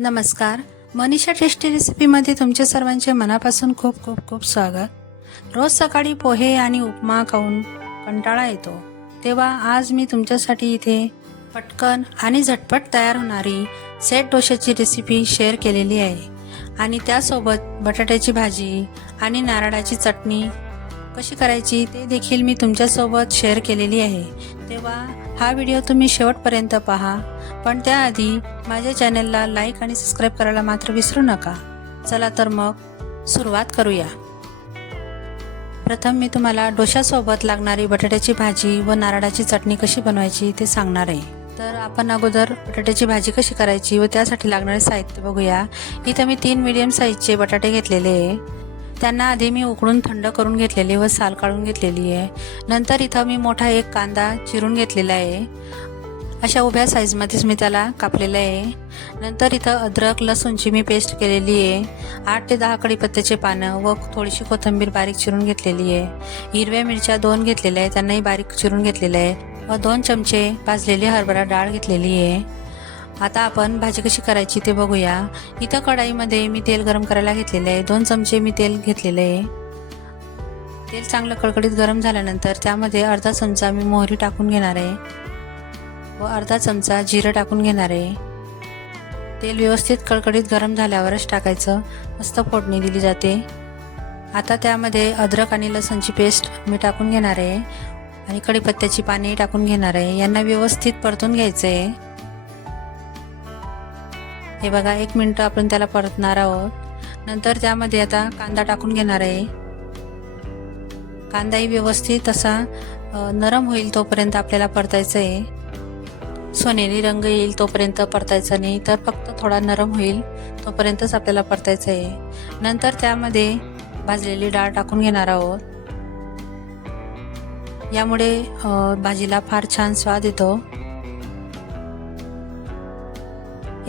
नमस्कार. मनीषा टेस्टी रेसिपीमध्ये तुमच्या सर्वांचे मनापासून खूप खूप खूप स्वागत. रोज सकाळी पोहे आणि उपमा खाऊन कंटाळा येतो. तेव्हा आज मी तुमच्यासाठी इथे पटकन आणि झटपट तयार होणारी सेट डोशाची रेसिपी शेअर केलेली आहे. आणि त्यासोबत बटाट्याची भाजी आणि नारळाची चटणी कशी करायची ते देखील मी तुमच्यासोबत शेअर केलेली आहे. तेव्हा हा व्हिडिओ तुम्ही शेवटपर्यंत पहा. पण त्याआधी माझ्या चॅनलला लाईक आणि सबस्क्राईब करायला मात्र विसरू नका. चला तर मग सुरुवात करूया. प्रथम मी तुम्हाला डोशासोबत लागणारी बटाट्याची भाजी व नारळाची चटणी कशी बनवायची ते सांगणार आहे. तर आपण अगोदर बटाट्याची भाजी कशी करायची व त्यासाठी लागणारे साहित्य बघूया. इथं मी तीन मीडियम साईजचे बटाटे घेतलेले आहे. त्यांना आधी मी उकळून थंड करून घेतलेली व साल काढून घेतलेली आहे. नंतर इथं मी मोठा एक कांदा चिरून घेतलेला आहे. अशा उभ्या साईजमध्येच मी त्याला कापलेलं आहे. नंतर इथं अद्रक लसूणची मी पेस्ट केलेली आहे. आठ ते दहा कडीपत्त्याचे पानं व थोडीशी कोथिंबीर बारीक चिरून घेतलेली आहे. हिरव्या मिरच्या दोन घेतलेल्या आहे त्यांनाही बारीक चिरून घेतलेल्या आहे व दोन चमचे भाजलेली हरभरा डाळ घेतलेली आहे. आता आपण भाजी कशी करायची ते बघूया. इथं कढाईमध्ये मी तेल गरम करायला घेतलेलं आहे. दोन चमचे मी तेल घेतलेले आहे. तेल चांगलं कडकडीत गरम झाल्यानंतर त्यामध्ये अर्धा चमचा मी मोहरी टाकून घेणार आहे. व अर्धा चमचा जिरं टाकून घेणार आहे. तेल व्यवस्थित कडकडीत गरम झाल्यावरच टाकायचं. मस्त फोडणी दिली जाते. आता त्यामध्ये अद्रक आणि लसणची पेस्ट मी टाकून घेणार आहे. आणि कढीपत्त्याची पाने टाकून घेणार आहे. यांना व्यवस्थित परतून घ्यायचं आहे हे बघा एक मिनटं आपण त्याला परतणार आहोत. नंतर त्यामध्ये आता कांदा टाकून घेणार आहे. कांदाही व्यवस्थित असा नरम होईल तोपर्यंत आपल्याला परतायचं आहे. सोनेरी रंग येईल तोपर्यंत परतायचा नाही. तर फक्त थोडा नरम होईल तोपर्यंतच आपल्याला परतायचं आहे. नंतर त्यामध्ये भाजलेली डाळ टाकून घेणार आहोत. यामुळे भाजीला फार छान स्वाद येतो.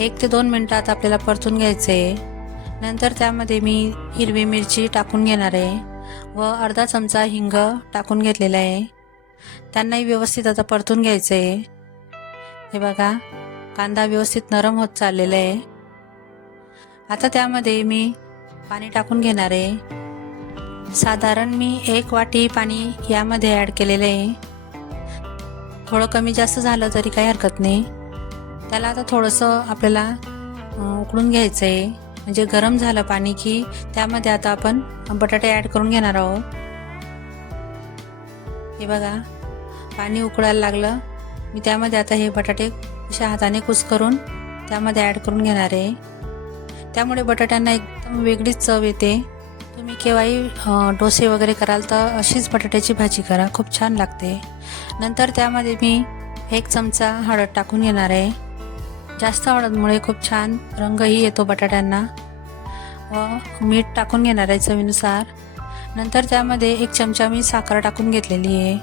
एक ते दोन मिनटात आपल्याला परतून घ्यायचं. आहे नंतर त्यामध्ये मी हिरवी मिरची टाकून घेणार आहे व अर्धा चमचा हिंग टाकून घेतलेला आहे. त्यांनाही व्यवस्थित आता परतून घ्यायचं. आहे हे बघा कांदा व्यवस्थित नरम होत चाललेला आहे. आता त्यामध्ये मी पाणी टाकून घेणार आहे. साधारण मी एक वाटी पाणी यामध्ये ॲड केलेलं आहे. थोडं कमी जास्त झालं तरी काही हरकत नाही. त्याला आता थोडंसं आपल्याला उकळून घ्यायचं आहे म्हणजे गरम झालं पाणी की त्यामध्ये आता आपण बटाटे ॲड करून घेणार आहोत. हे बघा पाणी उकळायला लागलं. मी त्यामध्ये आता हे बटाटे अशा हाताने कुस करून त्यामध्ये ॲड करून घेणार आहे. त्यामुळे बटाट्यांना एकदम वेगळीच चव येते. तुम्ही केव्हाही डोसे वगैरे कराल तर अशीच बटाट्याची भाजी करा. खूप छान लागते. नंतर त्यामध्ये मी एक चमचा हळद टाकून घेणार आहे. जास्त हळदमुळे खूप छान रंगही येतो बटाट्यांना. व मीठ टाकून घेणार आहे चवीनुसार. नंतर त्यामध्ये एक चमचा मी साखर टाकून घेतलेली आहे.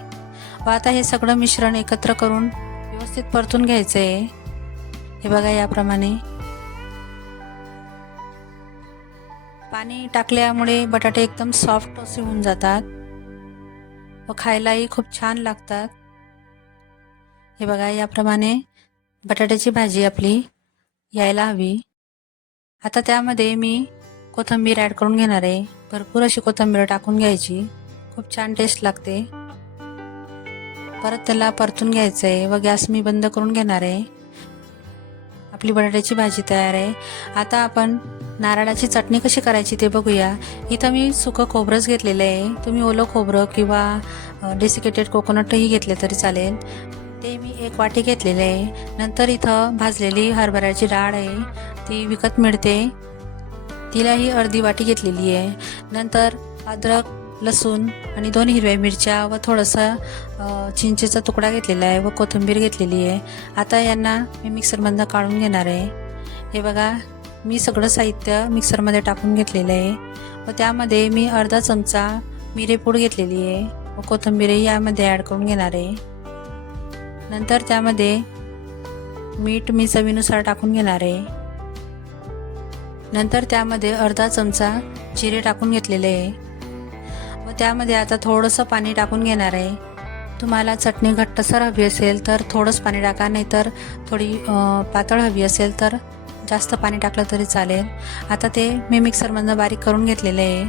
व आता हे सगळं मिश्रण एकत्र करून व्यवस्थित परतून घ्यायचं आहे हे बघा याप्रमाणे. पाणी टाकल्यामुळे बटाटे एकदम सॉफ्ट असे होऊन जातात. व खायलाही खूप छान लागतात. हे बघा याप्रमाणे. बटाट्याची भाजी आपली यायला हवी. आता त्यामध्ये मी कोथिंबीर ॲड करून घेणार आहे. भरपूर अशी कोथिंबीर टाकून घ्यायची. खूप छान टेस्ट लागते. परत त्याला परतून घ्यायचं आहे व गॅस मी बंद करून घेणार आहे. आपली बटाट्याची भाजी तयार आहे. आता आपण नारळाची चटणी कशी करायची ते बघूया. इथं मी सुकं खोबरंच घेतलेलं आहे. तुम्ही ओलं खोबरं किंवा डेसिकेटेड कोकोनटही घेतले तरी चालेल. एक वाटी घेतलेली आहे. नंतर इथं भाजलेली हरभऱ्याची डाळ आहे. ती विकत मिळते. तिलाही अर्धी वाटी घेतलेली आहे. नंतर अद्रक लसूण आणि दोन हिरव्या मिरच्या व थोडंसं चिंचेचा तुकडा घेतलेला आहे व कोथिंबीर घेतलेली आहे. आता यांना मी मिक्सरमधनं काढून घेणार आहे. हे बघा मी सगळं साहित्य मिक्सरमध्ये टाकून घेतलेलं आहे. व त्यामध्ये मी अर्धा चमचा मिरेपूड घेतलेली आहे. व कोथिंबीरही यामध्ये ॲड करून घेणार आहे. नंतर त्यामध्ये मीठ मी चवीनुसार टाकून घेणार आहे. नंतर त्यामध्ये अर्धा चमचा जिरे टाकून घेतलेले आहे. व त्यामध्ये आता थोडंसं पाणी टाकून घेणार आहे. तुम्हाला चटणी घट्टसर हवी असेल तर थोडंच पाणी टाका नाही तर थोडी पातळ हवी असेल तर जास्त पाणी टाकलं तरी चालेल. आता ते मी मिक्सरमधनं बारीक करून घेतलेलं आहे.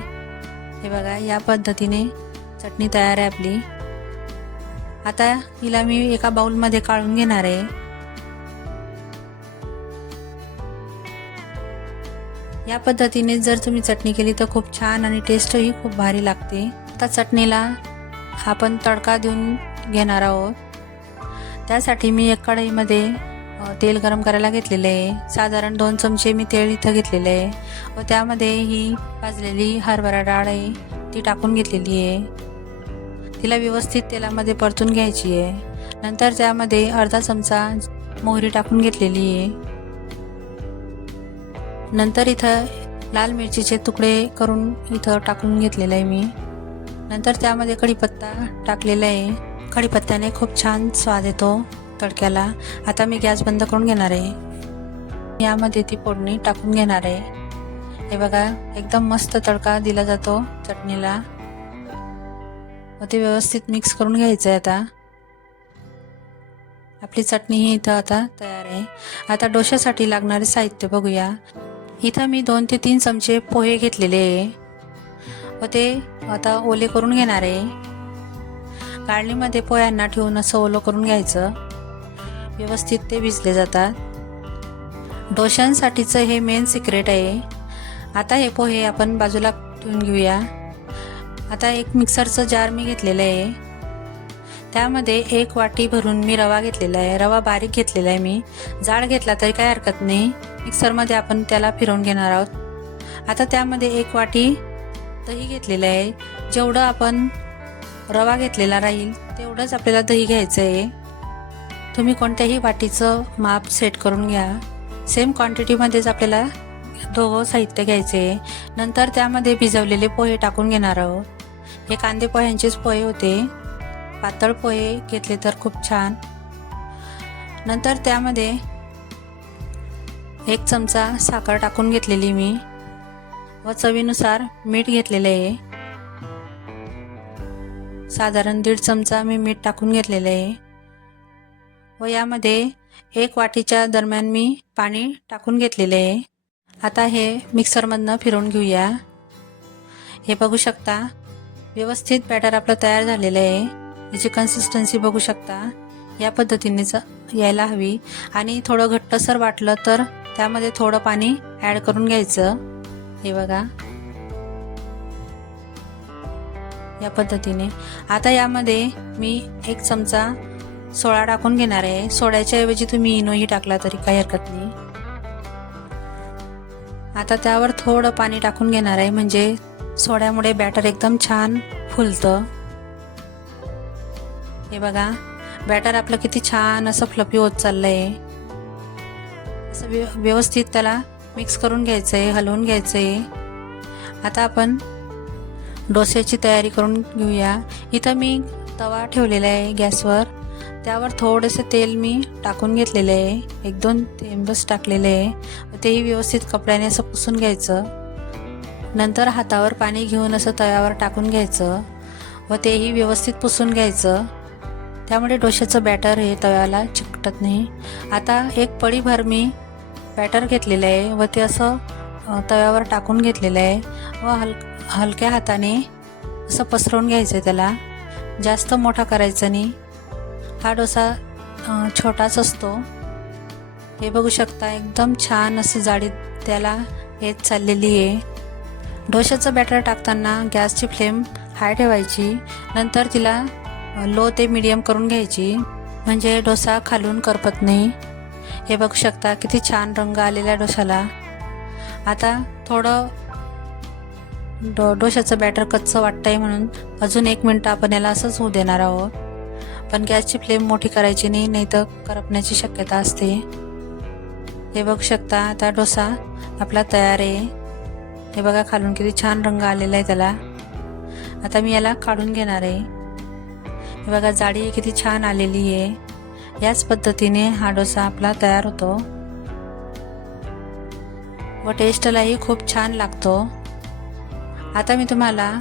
हे बघा या पद्धतीने चटणी तयार आहे आपली. आता हिला मी एका बाउलमध्ये काढून घेणार आहे. या पद्धतीने जर तुम्ही चटणी केली तर खूप छान आणि टेस्टही खूप भारी लागते. आता चटणीला आपण तडका देऊन घेणार आहोत. त्यासाठी मी एक कढईमध्ये तेल गरम करायला घेतलेले आहे. साधारण दोन चमचे मी तेल इथं घेतलेले आहे. व त्यामध्ये ही भाजलेली हरभरा डाळ आहे ती टाकून घेतलेली आहे. तिला व्यवस्थित तेलामध्ये परतून घ्यायची आहे. नंतर त्यामध्ये अर्धा चमचा मोहरी टाकून घेतलेली आहे. नंतर इथं लाल मिरचीचे तुकडे करून इथं टाकून घेतलेलं आहे मी. नंतर त्यामध्ये कढीपत्ता टाकलेला आहे. कढीपत्त्याने खूप छान स्वाद येतो तडक्याला. आता मी गॅस बंद करून घेणार आहे. यामध्ये ती फोडणी टाकून घेणार आहे. हे बघा एकदम मस्त तडका दिला जातो चटणीला. मग ते व्यवस्थित मिक्स करून घ्यायचं आहे आता. आपली चटणी ही इथं आता तयार आहे. आता डोश्यासाठी लागणारे साहित्य बघूया. इथं मी दोन ते तीन चमचे पोहे घेतलेले आहे. व ते आता ओले करून घेणार आहे. गाळणीमध्ये पोह्यांना ठेवून असं ओलं करून घ्यायचं. व्यवस्थित ते भिजले जातात. डोशांसाठीचं हे मेन सिक्रेट आहे. आता हे पोहे आपण बाजूला ठेवून घेऊया. आता एक मिक्सरचं जार मी घेतलेलं आहे. त्यामध्ये एक वाटी भरून मी रवा घेतलेला आहे. रवा बारीक घेतलेला आहे मी. जाड घेतला तरी काही हरकत नाही. मिक्सरमध्ये आपण त्याला फिरवून घेणार आहोत. आता त्यामध्ये एक वाटी दही घेतलेलं आहे. जेवढं आपण रवा घेतलेला राहील तेवढंच आपल्याला दही घ्यायचं आहे. तुम्ही कोणत्याही वाटीचं माप सेट करून घ्या. सेम क्वांटिटीमध्येच आपल्याला दोघं साहित्य घ्यायचे आहे. नंतर त्यामध्ये भिजवलेले पोहे टाकून घेणार आहोत. हे कांदे पोह्यांचेच पोहे होते. पातळ पोहे घेतले तर खूप छान. नंतर त्यामध्ये एक चमचा साखर टाकून घेतलेली मी. व चवीनुसार मीठ घेतलेले आहे. साधारण दीड चमचा मी मीठ टाकून घेतलेलं आहे. व यामध्ये एक वाटीच्या दरम्यान मी पाणी टाकून घेतलेले आहे. आता हे मिक्सरमधनं फिरवून घेऊया. हे बघू शकता व्यवस्थित बॅटर आपलं तयार झालेलं आहे. याची कन्सिस्टन्सी बघू शकता. या पद्धतीनेच यायला हवी. आणि थोडं घट्टसर वाटलं तर त्यामध्ये थोडं पाणी ॲड करून घ्यायचं. हे बघा. या पद्धतीने. आता यामध्ये मी एक चमचा सोळा टाकून घेणार आहे. सोड्याच्या ऐवजी तुम्ही इनोही टाकला तरी काही हरकत नाही. आता त्यावर थोडं पाणी टाकून घेणार आहे. म्हणजे सोड्यामुळे बॅटर एकदम छान फुलतं. हे बघा बॅटर आपलं किती छान असं फ्लफी होत चाललंय. असं व्यव व्यवस्थित त्याला मिक्स करून घ्यायचं आहे हलवून घ्यायचं आहे आता आपण डोस्याची तयारी करून घेऊया. इथं मी तवा ठेवलेला आहे गॅसवर. त्यावर थोडंसं तेल मी टाकून घेतलेलं आहे. एक दोन थेंबच टाकलेले आहे. तेही व्यवस्थित कपड्याने असं पुसून घ्यायचं. नंतर हातावर पाणी घेऊन असं तव्यावर टाकून घ्यायचं व तेही व्यवस्थित पुसून घ्यायचं. त्यामुळे डोश्याचं बॅटर हे तव्याला चिकटत नाही. आता एक पळीभर मी बॅटर घेतलेलं आहे व ते असं तव्यावर टाकून घेतलेलं आहे व हल हलक्या हाताने असं पसरवून घ्यायचं आहे त्याला. जास्त मोठा करायचा नाही. हा डोसा छोटाच असतो. हे बघू शकता एकदम छान असं जाडी त्याला येत चाललेली आहे. डोशाचं बॅटर टाकताना गॅसची फ्लेम हाय ठेवायची. नंतर तिला लो ते मीडियम करून घ्यायची. म्हणजे डोसा खालून करपत नाही. हे बघू शकता किती छान रंग आलेला डोशाला आता थोडं डो डोशाचं बॅटर कच्चं वाटतंय म्हणून अजून एक मिनटं आपण याला असंच होऊ देणार आहोत. पण गॅसची फ्लेम मोठी करायची नाही नाही तर करपण्याची शक्यता असते. हे बघू शकता आता डोसा आपला तयार आहे. हे बघा खालून किती छान रंग आलेला आहे त्याला. आता मी याला काढून घेणार आहे. हे बघा जाडी किती छान आलेली आहे. याच पद्धतीने हा डोसा आपला तयार होतो. व टेस्टलाही खूप छान लागतो. आता मी तुम्हाला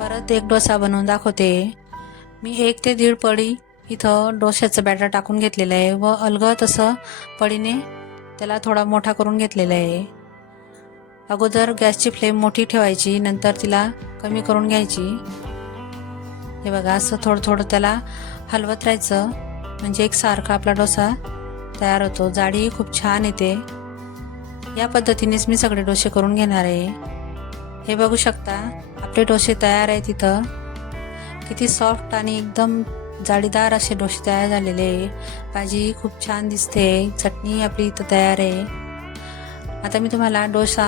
परत एक डोसा बनवून दाखवते. मी एक ते दीड पडी इथं डोश्याचं बॅटर टाकून घेतलेलं आहे व अलगद असं पडीने त्याला थोडा मोठा करून घेतलेला आहे. अगोदर गॅसची फ्लेम मोठी ठेवायची नंतर तिला कमी करून घ्यायची. हे बघा असं थोडं थोडं त्याला हलवत राहायचं. म्हणजे एक सारखा आपला डोसा तयार होतो. जाडीही खूप छान येते. या पद्धतीनेच मी सगळे डोसे करून घेणार आहे. हे बघू शकता आपले डोसे तयार आहे तिथं. किती सॉफ्ट आणि एकदम जाळीदार असे डोसे तयार झालेले आहे. भाजी खूप छान दिसते. चटणी आपली इथं तयार आहे. आता मी तुम्हाला डोसा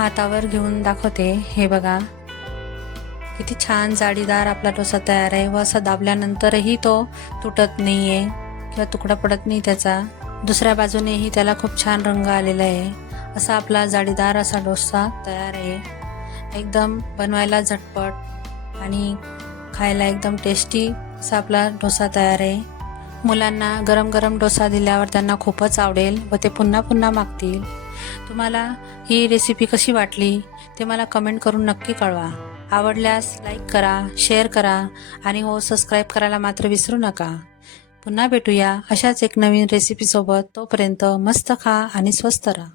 हातावर घेऊन दाखवते. हे बघा. किती छान जाळीदार आपला डोसा तयार आहे. व असा दाबल्यानंतरही तो तुटत नाही आहे किंवा तुकडा पडत नाही त्याचा. दुसऱ्या बाजूनेही त्याला खूप छान रंग आलेला आहे. असा आपला जाळीदार असा डोसा तयार आहे. एकदम बनवायला झटपट आणि खायला एकदम टेस्टी असा आपला डोसा तयार आहे. मुलांना गरम गरम डोसा दिल्यावर त्यांना खूपच आवडेल व ते पुन्हा पुन्हा मागतील. तुम्हाला ही रेसिपी कशी वाटली ते मला कमेंट करून नक्की कळवा. आवडल्यास लाईक करा शेअर करा आणि हो सबस्क्राईब करायला मात्र विसरू नका. पुन्हा भेटूया अशाच एक नवीन रेसिपीसोबत तोपर्यंत मस्त खा आणि स्वस्त राहा.